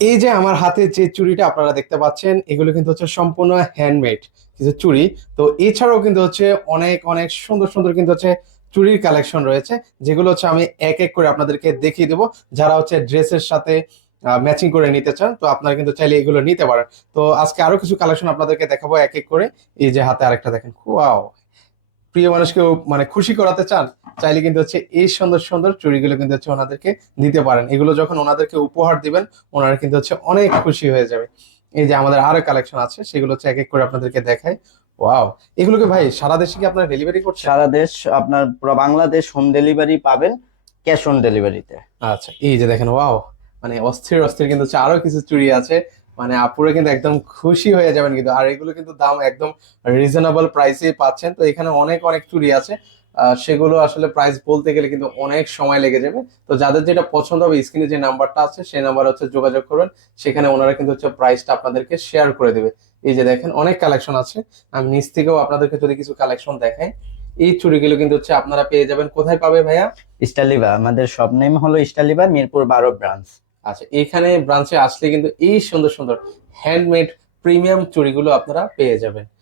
এই যে আমার হাতে যে চুড়িটা আপনারা দেখতে পাচ্ছেন, এগুলো কিন্তু হচ্ছে সম্পূর্ণ হ্যান্ডমেড কিছু চুড়ি। তো এছাড়াও কিন্তু হচ্ছে অনেক অনেক সুন্দর সুন্দর কিন্তু হচ্ছে চুড়ির কালেকশন রয়েছে, যেগুলো হচ্ছে আমি এক এক করে আপনাদেরকে দেখিয়ে দেবো। যারা হচ্ছে ড্রেসের সাথে ম্যাচিং করে নিতে চান, তো আপনারা কিন্তু চাইলে এগুলো নিতে পারেন। তো আজকে আরো কিছু কালেকশন আপনাদেরকে দেখাবো এক এক করে। এই যে হাতে আরেকটা দেখেন, ওয়াও! প্রিয় মানুষকে মানে খুশি করাতে চান, চাইলে কিন্তু হচ্ছে এই সুন্দর সুন্দর চুড়িগুলো কিন্তু হচ্ছে ওনাদেরকে দিতে পারেন। এগুলো যখন ওনাদেরকে উপহার দিবেন, ওনারা কিন্তু হচ্ছে অনেক খুশি হয়ে যাবে। এই যে আমাদের আরো কালেকশন আছে, সেগুলো হচ্ছে এক এক করে আপনাদেরকে দেখাই। ওয়াও! এগুলোকে ভাই সারা দেশে কি আপনারা ডেলিভারি করছেন? সারা দেশ, আপনার পুরো বাংলাদেশ হোম ডেলিভারি পাবেন, ক্যাশ অন ডেলিভারিতে। আচ্ছা, এই যে দেখেন, ওয়াও! মানে অস্থির অস্থির কিন্তু হচ্ছে আরো কিছু চুড়ি আছে। মানে আপুরা কিন্তু একদম খুশি হয়ে যাবেন কিন্তু। আর এগুলো কিন্তু দাম একদম রিজনেবল প্রাইসে পাচ্ছেন। তো এখানে অনেক অনেক চুড়ি আছে। সেগুলো আসলে প্রাইস বলতে গেলে কিন্তু অনেক সময় লেগে যাবে। তো যাদের যেটা পছন্দ হবে, স্ক্রিনে যে নাম্বারটা আছে সেই নাম্বার হচ্ছে যোগাযোগ করবেন। সেখানে ওনারা কিন্তু হচ্ছে প্রাইসটা আপনাদেরকে শেয়ার করে দেবে। এই যে দেখেন, অনেক কালেকশন আছে। আমি নিচ থেকেও আপনাদেরকে যদি কিছু কালেকশন দেখাই, এই চুড়িগুলো কিন্তু হচ্ছে আপনারা পেয়ে যাবেন। কোথায় পাবে ভাইয়া? স্টালিবা, আমাদের সব নেম হলো স্টালিবা, মিরপুর 12 ব্রাঞ্চ। আচ্ছা, এখানে ব্রাঞ্চে আসলে কিন্তু এই সুন্দর সুন্দর হ্যান্ডমেড প্রিমিয়াম চুড়িগুলো আপনারা পেয়ে যাবেন।